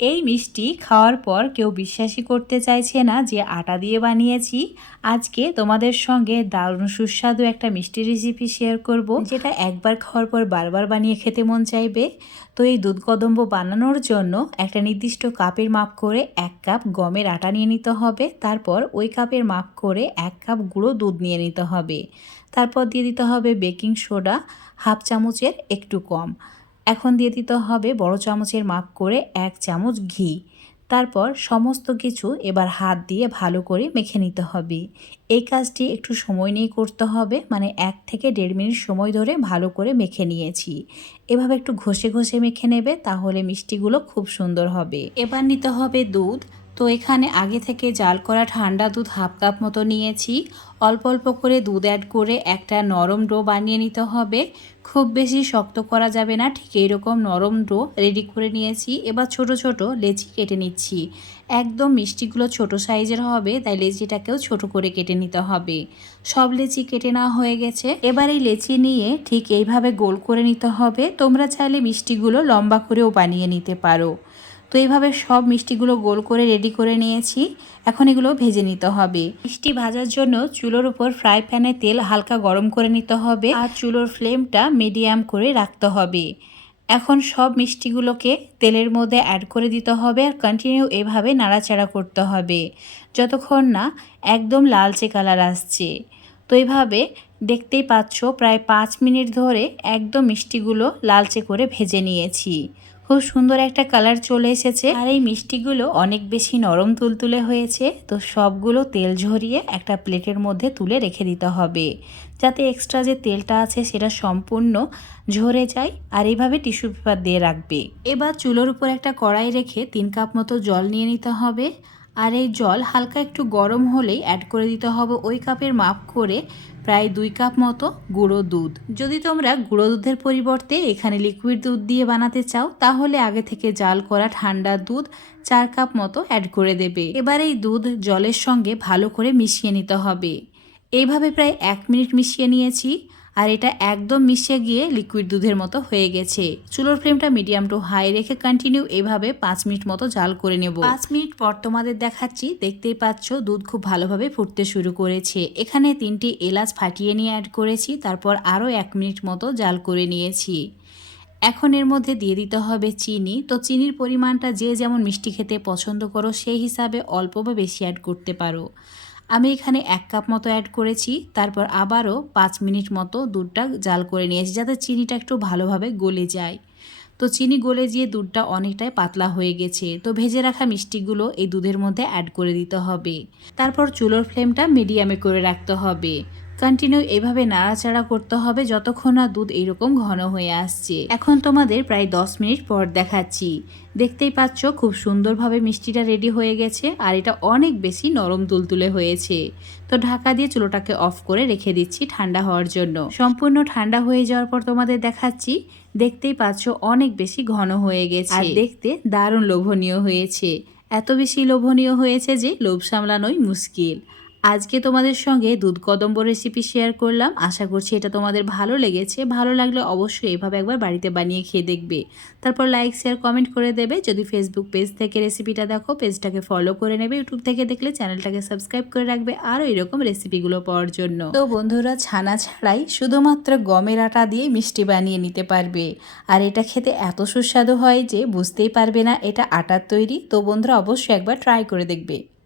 এই মিষ্টি খাওয়ার পর কেউ বিশ্বাসই করতে চাইছে না যে আটা দিয়ে বানিয়েছি। আজকে তোমাদের সঙ্গে দারুণ সুস্বাদু একটা মিষ্টি রেসিপি শেয়ার করব, যেটা একবার খাওয়ার পর বারবার বানিয়ে খেতে মন চাইবে। তো এই দুধ কদম্ব বানানোর জন্য একটা নির্দিষ্ট কাপের মাপ করে এক কাপ গমের আটা নিয়ে নিতে হবে। তারপর ওই কাপের মাপ করে এক কাপ গুঁড়ো দুধ নিয়ে নিতে হবে। তারপর দিয়ে দিতে হবে বেকিং সোডা, হাফ চামচের একটু কম। এখন দিয়ে দিতে হবে বড় চামচের মাপ করে এক চামচ ঘি। তারপর সমস্ত কিছু এবার হাত দিয়ে ভালো করে মেখে নিতে হবে। এই কাজটি একটু সময় নিয়ে করতে হবে মানে এক থেকে দেড় মিনিট সময় ধরে ভালো করে মেখে নিয়েছি। এভাবে একটু ঘষে ঘষে মেখে নেবে, তাহলে মিষ্টিগুলো খুব সুন্দর হবে। এবার নিতে হবে দুধ। তো এখানে আগে থেকে জাল করা ঠান্ডা দুধ হাফ কাপ মতো নিয়েছি। অল্প অল্প করে দুধ অ্যাড করে একটা নরম ডো বানিয়ে নিতে হবে। খুব বেশি শক্ত করা যাবে না, ঠিক এইরকম নরম ডো রেডি করে নিয়েছি। এবার ছোট ছোট লেচি কেটে নিচ্ছি। একদম মিষ্টিগুলো ছোট সাইজের হবে, তাই লেচিটাকেও ছোট করে কেটে নিতে হবে। সব লেচি কেটে নেওয়া হয়ে গেছে। এবার এই লেচি নিয়ে ঠিক এইভাবে গোল করে নিতে হবে। তোমরা চাইলে মিষ্টিগুলো লম্বা করেও বানিয়ে নিতে পারো। তো এইভাবে সব মিষ্টিগুলো গোল করে রেডি করে নিয়েছি। এখন এগুলো ভেজে নিতে হবে। মিষ্টি ভাজার জন্য চুলোর উপর ফ্রাই প্যানে তেল হালকা গরম করে নিতে হবে আর চুলোর ফ্লেমটা মিডিয়াম করে রাখতে হবে। এখন সব মিষ্টিগুলোকে তেলের মধ্যে অ্যাড করে দিতে হবে আর কন্টিনিউ এভাবে নাড়াচাড়া করতে হবে। যতক্ষণ না একদম লালচে কালার আসছে। তো এইভাবে দেখতেই পাচ্ছ প্রায় পাঁচ মিনিট ধরে একদম মিষ্টিগুলো লালচে করে ভেজে নিয়েছি। খুব সুন্দর একটা কালার চলে এসেছে। আর এই মিষ্টিগুলো অনেক বেশি নরম তুলতুলে হয়েছে। তো সবগুলো তেল ঝরিয়ে একটা প্লেটের মধ্যে তুলে রেখে দিতে হবে। যাতে এক্সট্রা যে তেলটা আছে সেটা সম্পূর্ণ ঝরে যায় আর এইভাবে টিস্যু পেপার দিয়ে রাখবে। এবার চুলোর উপর একটা কড়াই রেখে তিন কাপ মতো জল নিয়ে নিতে হবে। আর এই জল হালকা একটু গরম হলেই অ্যাড করে দিতে হবে ওই কাপের মাপ করে প্রায় দুই কাপ মতো গুঁড়ো দুধ। যদি তোমরা গুঁড়ো দুধের পরিবর্তে এখানে লিকুইড দুধ দিয়ে বানাতে চাও, তাহলে আগে থেকে জাল করা ঠান্ডা দুধ চার কাপ মতো অ্যাড করে দেবে। এবার এই দুধ জলের সঙ্গে ভালো করে মিশিয়ে নিতে হবে। এইভাবে প্রায় এক মিনিট মিশিয়ে নিয়েছি। আর এটা একদম মিশে গিয়ে লিকুইড দুধের মতো হয়ে গেছে। চুলোর ফ্লেমটা মিডিয়াম টু হাই রেখে কন্টিনিউ এভাবে পাঁচ মিনিট মতো জাল করে নেব। পাঁচ মিনিট পর তোমাদের দেখাচ্ছি, দেখতেই পাচ্ছ দুধ খুব ভালোভাবে ফুটতে শুরু করেছে। এখানে তিনটি এলাচ ফাটিয়ে নিয়ে অ্যাড করেছি, তারপর আরও এক মিনিট মতো জাল করে নিয়েছি। এখন এর মধ্যে দিয়ে দিতে হবে চিনি। তো চিনির পরিমাণটা যে যেমন মিষ্টি খেতে পছন্দ করো, সেই হিসাবে অল্প বা বেশি অ্যাড করতে পারো। আমি এখানে এক কাপ মতো অ্যাড করেছি, তারপর আবারও পাঁচ মিনিট মতো দুধটা জাল করে নিয়েছি যাতে চিনিটা একটু ভালোভাবে গলে যায়। তো চিনি গলে গিয়ে দুধটা অনেকটাই পাতলা হয়ে গেছে, তো ভেজে রাখা মিষ্টিগুলো এই দুধের মধ্যে অ্যাড করে দিতে হবে। তারপর চুলোর ফ্লেমটা মিডিয়ামে করে রাখতে হবে। কন্টিনিউ এভাবে নাড়াচাড়া করতে হবে যতক্ষণ না দুধ এইরকম ঘন হয়ে আসছে। এখন তোমাদের প্রায় দশ মিনিট পর দেখাচ্ছি। দেখতেই পাচ্ছ খুব সুন্দরভাবে মিষ্টিটা রেডি হয়ে গেছে আর এটা অনেক বেশি নরম তুলতুলে হয়েছে। তো ঢাকা দিয়ে চুলোটাকে অফ করে রেখে দিচ্ছি ঠান্ডা হওয়ার জন্য। সম্পূর্ণ ঠান্ডা হয়ে যাওয়ার পর তোমাদের দেখাচ্ছি, দেখতেই পাচ্ছ অনেক বেশি ঘন হয়ে গেছে। আর দেখতে দারুণ লোভনীয় হয়েছে। এত বেশি লোভনীয় হয়েছে যে লোভ সামলানোই মুশকিল। আজকে তোমাদের সঙ্গে দুধ কদম্ব রেসিপি শেয়ার করলাম। আশা করছি এটা তোমাদের ভালো লেগেছে। ভালো লাগলে অবশ্যই এভাবে একবার বাড়িতে বানিয়ে খেয়ে দেখবে। তারপর লাইক শেয়ার কমেন্ট করে দেবে। যদি ফেসবুক পেজ থেকে রেসিপিটা দেখো পেজটাকে ফলো করে নেবে। ইউটিউব থেকে দেখলে চ্যানেলটাকে সাবস্ক্রাইব করে রাখবে। আরও এরকম রেসিপিগুলো পাওয়ার জন্য। তো বন্ধুরা, ছানা ছাড়াই শুধুমাত্র গমের আটা দিয়ে মিষ্টি বানিয়ে নিতে পারবে। আর এটা খেতে এত সুস্বাদু হয় যে বুঝতেই পারবে না এটা আটার তৈরি। তো বন্ধুরা, অবশ্যই একবার ট্রাই করে দেখবে।